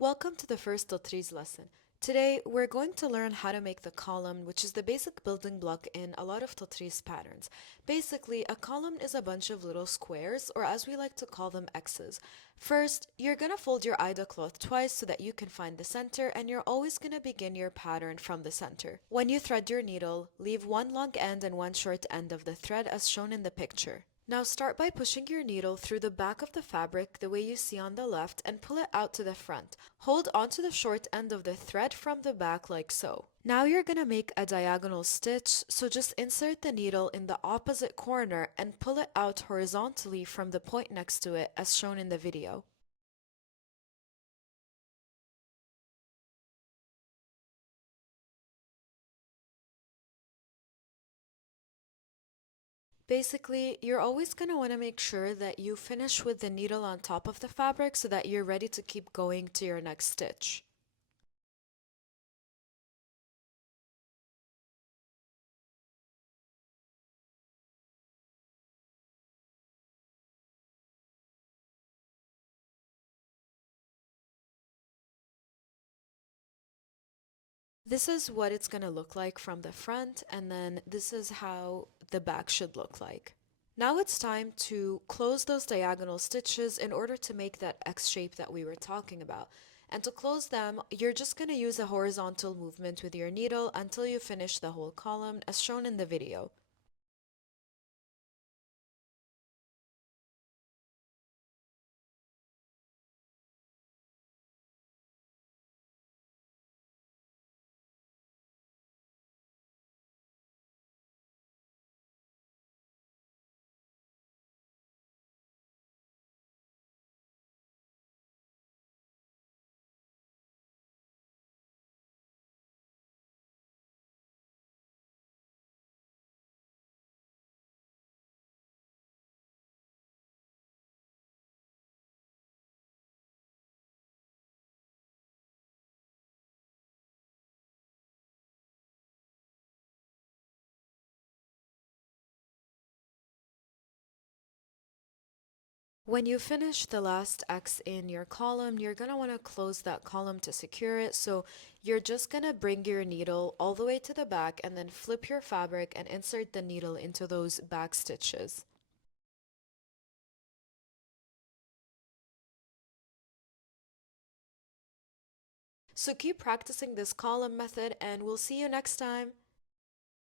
Welcome to the first Tatreez lesson. Today, we're going to learn how to make the column, which is the basic building block in a lot of Tatreez patterns. Basically, a column is a bunch of little squares, or as we like to call them, X's. First, you're going to fold your Ida cloth twice so that you can find the center, and you're always going to begin your pattern from the center. When you thread your needle, leave one long end and one short end of the thread as shown in the picture. Now start by pushing your needle through the back of the fabric the way you see on the left and pull it out to the front. Hold onto the short end of the thread from the back like so. Now you're gonna make a diagonal stitch, so just insert the needle in the opposite corner and pull it out horizontally from the point next to it as shown in the video. Basically, you're always going to want to make sure that you finish with the needle on top of the fabric so that you're ready to keep going to your next stitch. This is what it's going to look like from the front, and then this is how the back should look like. Now it's time to close those diagonal stitches in order to make that X shape that we were talking about. And to close them, you're just going to use a horizontal movement with your needle until you finish the whole column as shown in the video. When you finish the last X in your column, you're going to want to close that column to secure it. So you're just going to bring your needle all the way to the back and then flip your fabric and insert the needle into those back stitches. So keep practicing this column method and we'll see you next time.